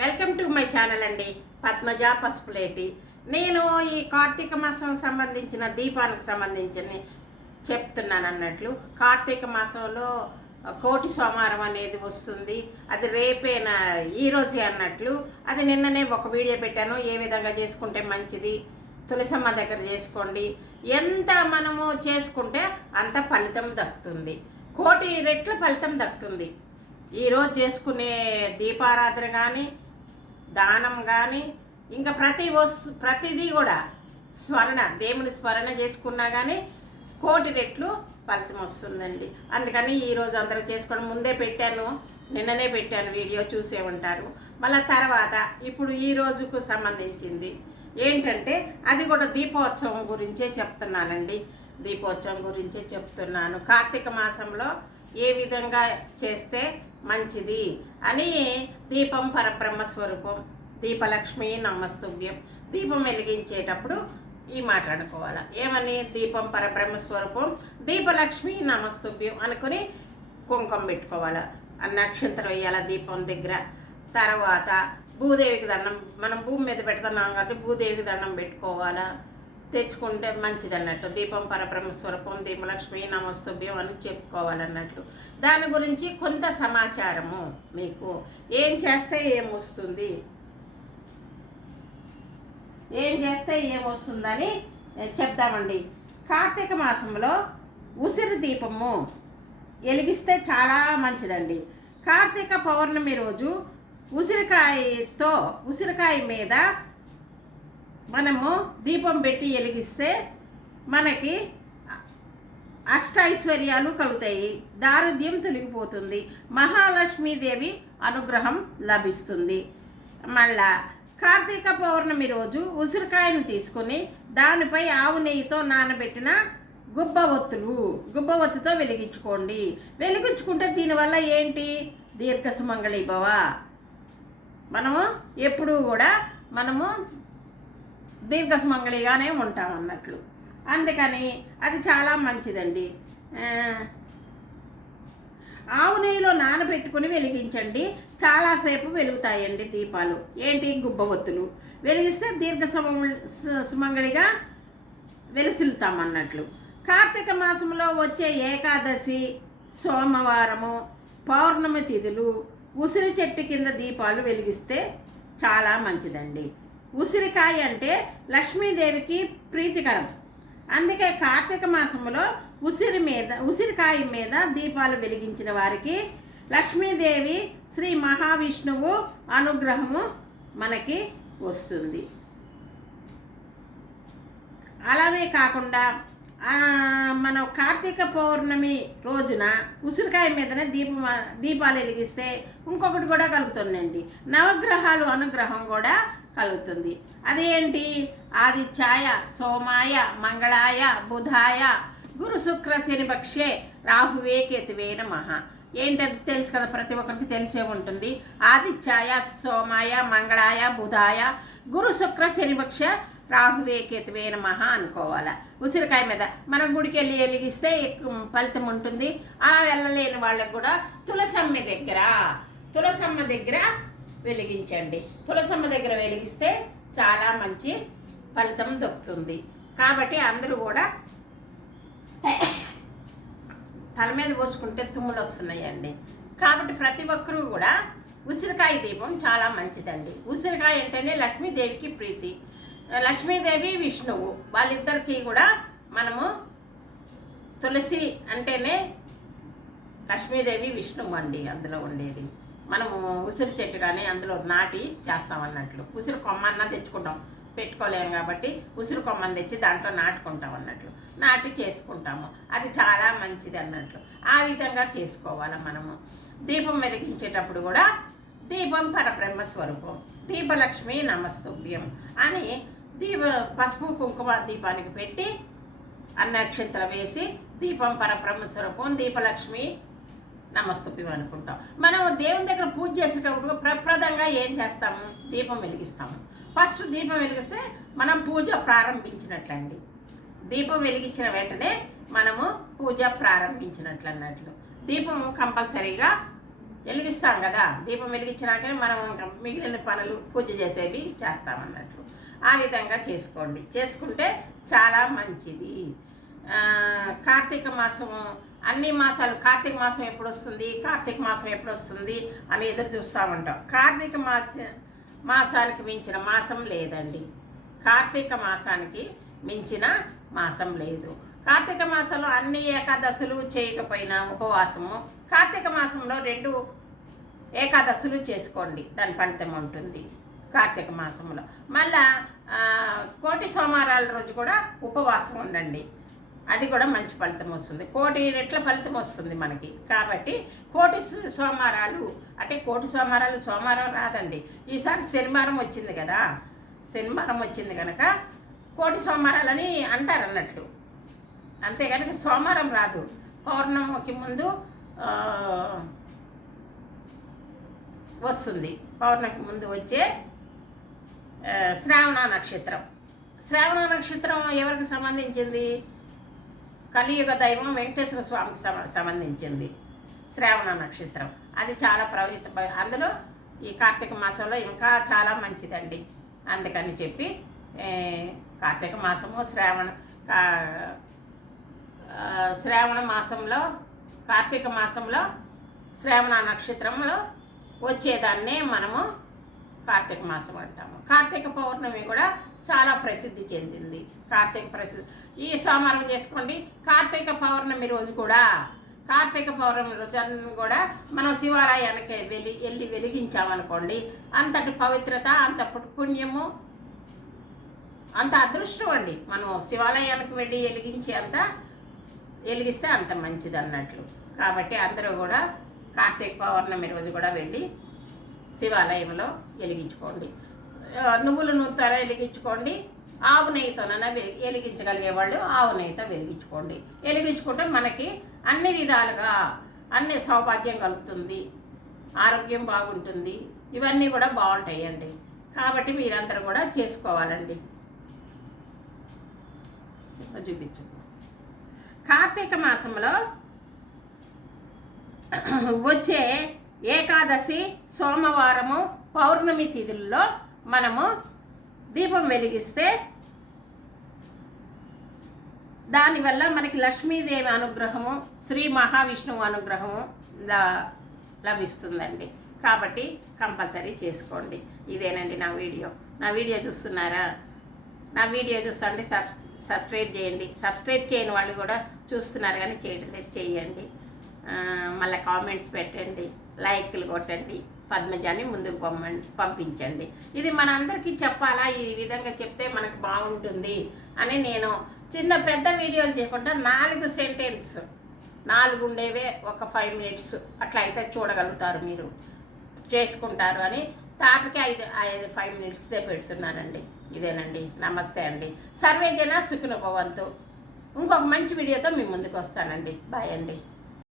Welcome to my channel అండి పద్మజ పసుపులేటి. నేను ఈ కార్తీక మాసం సంబంధించిన దీపానికి సంబంధించిన చెప్తున్నాను అన్నట్లు కార్తీక మాసంలో కోటి సోమవారం అనేది వస్తుంది. అది రేపేనా ఈరోజే అన్నట్లు అది నిన్ననే ఒక వీడియో పెట్టాను ఏ విధంగా చేసుకుంటే మంచిది తులసమ్మ దగ్గర చేసుకోండి. ఎంత మనము చేసుకుంటే అంత ఫలితం దక్కుతుంది. కోటి రెట్ల ఫలితం దక్కుతుంది. ఈరోజు చేసుకునే దీపారాధన కానీ దానం కానీ ఇంకా ప్రతి వస్తు ప్రతిదీ కూడా స్మరణ దేవుని స్మరణ చేసుకున్నా కానీ కోటి రెట్లు ఫలితం వస్తుందండి. అందుకని ఈరోజు అందరూ చేసుకోవడం ముందే పెట్టాను నిన్ననే పెట్టాను వీడియో చూసే ఉంటారు. మళ్ళీ తర్వాత ఇప్పుడు ఈ రోజుకు సంబంధించింది ఏంటంటే అది కూడా దీపోత్సవం గురించే చెప్తున్నానండి. దీపోత్సవం గురించే చెప్తున్నాను. కార్తీక మాసంలో ఏ విధంగా చేస్తే మంచిది అని దీపం పరబ్రహ్మ స్వరూపం దీపలక్ష్మి నమస్తుభ్యం దీపం వెలిగించేటప్పుడు ఈ మాట్లాడుకోవాలి. ఏమని? దీపం పరబ్రహ్మ స్వరూపం దీపలక్ష్మి నమస్తుభ్యం అనుకుని కుంకుమ పెట్టుకోవాలి. నక్షత్రం వేయాలి దీపం దగ్గర. తర్వాత భూదేవికి దండం మనం భూమి మీద పెడుతున్నాం కాబట్టి భూదేవికి దండం పెట్టుకోవాలా. తెచ్చుకుంటే మంచిది అన్నట్టు దీపం పరబ్రహ్మ స్వరూపం దీపలక్ష్మి నమస్తుభ్యం అని చెప్పుకోవాలన్నట్లు. దాని గురించి కొంత సమాచారము మీకు. ఏం చేస్తే ఏమొస్తుంది ఏం చేస్తే ఏమొస్తుందని చెప్తామండి కార్తీక మాసంలో ఉసిరి దీపము వెలిగిస్తే చాలా మంచిదండి. కార్తీక పౌర్ణమి రోజు ఉసిరికాయతో ఉసిరికాయ మీద మనము దీపం పెట్టి వెలిగిస్తే మనకి అష్ట ఐశ్వర్యాలు కలుగుతాయి. దారిద్ర్యం తొలగిపోతుంది. మహాలక్ష్మీదేవి అనుగ్రహం లభిస్తుంది. మళ్ళా కార్తీక పౌర్ణమి రోజు ఉసిరికాయను తీసుకొని దానిపై ఆవు నెయ్యితో నానబెట్టిన గుబ్బవత్తులు గుబ్బవత్తుతో వెలిగించుకోండి. వెలిగించుకుంటే దీనివల్ల ఏంటి? దీర్ఘ సుమంగళి భవ మనము ఎప్పుడూ కూడా మనము దీర్ఘసుమంగళిగానే ఉంటాం అన్నట్లు అందుకని అది చాలా మంచిదండి. ఆవు నెయ్యిలో నానబెట్టుకుని వెలిగించండి. చాలాసేపు వెలుగుతాయండి దీపాలు. ఏంటి? గుబ్బవత్తులు. వెలిగిస్తే దీర్ఘ సుమంగళిగా వెలిసిల్తాం అన్నట్లు కార్తీక మాసంలో వచ్చే ఏకాదశి సోమవారము పౌర్ణమి తిథులు ఉసిరి చెట్టు కింద దీపాలు వెలిగిస్తే చాలా మంచిదండి. ఉసిరికాయ అంటే లక్ష్మీదేవికి ప్రీతికరం. అందుకే కార్తీక మాసంలో ఉసిరి మీద ఉసిరికాయ మీద దీపాలు వెలిగించిన వారికి లక్ష్మీదేవి శ్రీ మహావిష్ణువు అనుగ్రహము మనకి వస్తుంది. అలానే కాకుండా మనం కార్తీక పౌర్ణమి రోజున ఉసిరికాయ మీదనే దీపం దీపాలు వెలిగిస్తే ఇంకొకటి కూడా కలుగుతుందండి. నవగ్రహాలు అనుగ్రహం కూడా కలుగుతుంది. అదేంటి? ఆదిత్యాయ సోమాయ మంగళాయ బుధాయ గురు శుక్ర శని పక్షే రాహువే కేతువే నమః. ఏంటంటే తెలుసు కదా ప్రతి ఒక్కరికి తెలిసే ఉంటుంది. ఆదిత్యాయ సోమాయ మంగళాయ బుధాయ గురు శుక్ర శనిపక్ష రాహువే కేతువే నమః అనుకోవాలి. ఉసిరికాయ మీద మనం గుడికి వెళ్ళి వెలిగిస్తే ఎక్కువ ఫలితం ఉంటుంది. అలా వెళ్ళలేని వాళ్ళకు కూడా తులసమ్మ దగ్గర తులసమ్మ దగ్గర వెలిగించండి. తులసమ్మ దగ్గర వెలిగిస్తే చాలా మంచి ఫలితం దొరుకుతుంది. కాబట్టి అందరూ కూడా తల మీద పోసుకుంటే తుమ్ములు వస్తున్నాయండి. కాబట్టి ప్రతి ఒక్కరూ కూడా ఉసిరికాయ దీపం చాలా మంచిదండి. ఉసిరికాయ అంటేనే లక్ష్మీదేవికి ప్రీతి. లక్ష్మీదేవి విష్ణువు వాళ్ళిద్దరికీ కూడా మనము తులసి అంటేనే లక్ష్మీదేవి విష్ణువు అండి అందులో ఉండేది. మనము ఉసిరి చెట్టు కానీ అందులో నాటి చేస్తాం అన్నట్లు ఉసిరి కొమ్మన్న తెచ్చుకుంటాం. పెట్టుకోలేము కాబట్టి ఉసిరి కొమ్మని తెచ్చి దాంట్లో నాటుకుంటాం అన్నట్లు. నాటి చేసుకుంటాము. అది చాలా మంచిది అన్నట్లు. ఆ విధంగా చేసుకోవాలి మనము. దీపం వెలిగించేటప్పుడు కూడా దీపం పరబ్రహ్మ స్వరూపం. దీపలక్ష్మి నమస్తుభ్యం అని దీప పసుపు కుంకుమ దీపానికి పెట్టి అన్నక్షత్ర వేసి దీపం పరబ్రహ్మ స్వరూపం దీపలక్ష్మి నమస్తుభ్యం అనుకుంటాం. మనం దేవుని దగ్గర పూజ చేసేటప్పుడు ప్రప్రదంగా ఏం చేస్తాము? దీపం వెలిగిస్తాము. ఫస్ట్ దీపం వెలిగిస్తే మనం పూజ ప్రారంభించినట్లండి. దీపం వెలిగించిన వెంటనే మనము పూజ ప్రారంభించినట్లు అన్నట్లు దీపం కంపల్సరీగా వెలిగిస్తాం కదా? దీపం వెలిగించినాకనే మనం ఇంకా మిగిలిన పనులు పూజ చేసేవి చేస్తామన్నట్లు. ఆ విధంగా చేసుకోండి. చేసుకుంటే చాలా మంచిది. కార్తీక మాసము అన్ని మాసాలు కార్తీక మాసం ఎప్పుడు వస్తుంది కార్తీక మాసం ఎప్పుడు వస్తుంది అని ఎదురు చూస్తూ ఉంటాం. కార్తీక మాస మాసానికి మించిన మాసం లేదండి. కార్తీక మాసానికి మించిన మాసం లేదు. కార్తీక మాసంలో అన్ని ఏకాదశులు చేయకపోయినా ఉపవాసము కార్తీక మాసంలో రెండు ఏకాదశులు చేసుకోండి. దాని ఫలితం ఉంటుంది కార్తీక మాసంలో. మళ్ళా కోటి సోమవారాల రోజు కూడా ఉపవాసం ఉండండి. అది కూడా మంచి ఫలితం వస్తుంది. కోటి రెట్ల ఫలితం వస్తుంది మనకి. కాబట్టి కోటి సోమవారాలు అంటే కోటి సోమవారాలు సోమవారం రాదండి. ఈసారి శనివారం వచ్చింది కదా. శనివారం వచ్చింది కనుక కోటి సోమవారాలని అంటారు అన్నట్లు. అంతే కనుక సోమవారం రాదు. పౌర్ణమికి ముందు వస్తుంది. పౌర్ణమికి ముందు వచ్చే శ్రావణ నక్షత్రం. శ్రావణ నక్షత్రం ఎవరికి సంబంధించింది? కలియుగ దైవం వెంకటేశ్వర స్వామికి సమ సంబంధించింది శ్రావణ నక్షత్రం. అది చాలా ప్రవహిత అందులో ఈ కార్తీక మాసంలో ఇంకా చాలా మంచిదండి. అందుకని చెప్పి కార్తీక మాసము శ్రావణ కా- శ్రావణ మాసంలో కార్తీక మాసంలో శ్రావణ నక్షత్రంలో వచ్చేదాన్నే మనము కార్తీక మాసం అంటాము. కార్తీక పౌర్ణమి కూడా చాలా ప్రసిద్ధి చెందింది. కార్తీక ప్రసిద్ధి. ఈ సోమవారం చేసుకోండి. కార్తీక పౌర్ణమి రోజు కూడా కార్తీక పౌర్ణమి రోజు కూడా మనం శివాలయానికి వెళ్ళి వెళ్ళి వెలిగించామనుకోండి అంతటి పవిత్రత అంత పుణ్యము అంత అదృష్టం అండి. మనం శివాలయానికి వెళ్ళి వెలిగించే అంత వెలిగిస్తే అంత మంచిది అన్నట్లు. కాబట్టి అందరూ కూడా కార్తీక పౌర్ణమి రోజు కూడా వెళ్ళి శివాలయంలో వెలిగించుకోండి. నువ్వుల నూనెతో వెలిగించుకోండి. ఆవు నెయ్యితోనైనా వెలిగించగలిగే వాళ్ళు ఆవు నెయ్యితో వెలిగించుకోండి. వెలిగించుకుంటే మనకి అన్ని విధాలుగా అన్ని సౌభాగ్యం కలుగుతుంది. ఆరోగ్యం బాగుంటుంది. ఇవన్నీ కూడా బాగుంటాయండి. కాబట్టి మీరందరూ కూడా చేసుకోవాలండి. చూపించు. కార్తీక మాసంలో వచ్చే ఏకాదశి సోమవారము పౌర్ణమి తిథుల్లో మనము దీపం వెలిగిస్తే దానివల్ల మనకి లక్ష్మీదేవి అనుగ్రహము శ్రీ మహావిష్ణువు అనుగ్రహము లభిస్తుందండి. కాబట్టి కంపల్సరీ చేసుకోండి. ఇదేనండి నా వీడియో. నా వీడియో చూస్తున్నారా? నా వీడియో చూస్తుంటే సబ్ సబ్స్క్రైబ్ చేయండి. సబ్స్క్రైబ్ చేయని వాళ్ళు కూడా చూస్తున్నారు కానీ చేయడం. చేయండి మళ్ళీ కామెంట్స్ పెట్టండి. లైక్లు కొట్టండి. పద్మజాని ముందుకు పంపండి పంపించండి. ఇది మనందరికీ చెప్పాలా? ఈ విధంగా చెప్తే మనకు బాగుంటుంది అని నేను చిన్న పెద్ద వీడియోలు చేయకుండా నాలుగు సెంటెన్స్ నాలుగు ఉండేవే ఒక ఫైవ్ మినిట్స్ అట్లా అయితే చూడగలుగుతారు మీరు. చేసుకుంటారు అని తాపికి ఐదు ఐదు ఫైవ్ మినిట్స్దే పెడుతున్నానండి ఇదేనండి. నమస్తే అండి. సర్వే జన సుఖిన భవంతు. ఇంకొక మంచి వీడియోతో మీ ముందుకు వస్తానండి. బాయ్ అండి.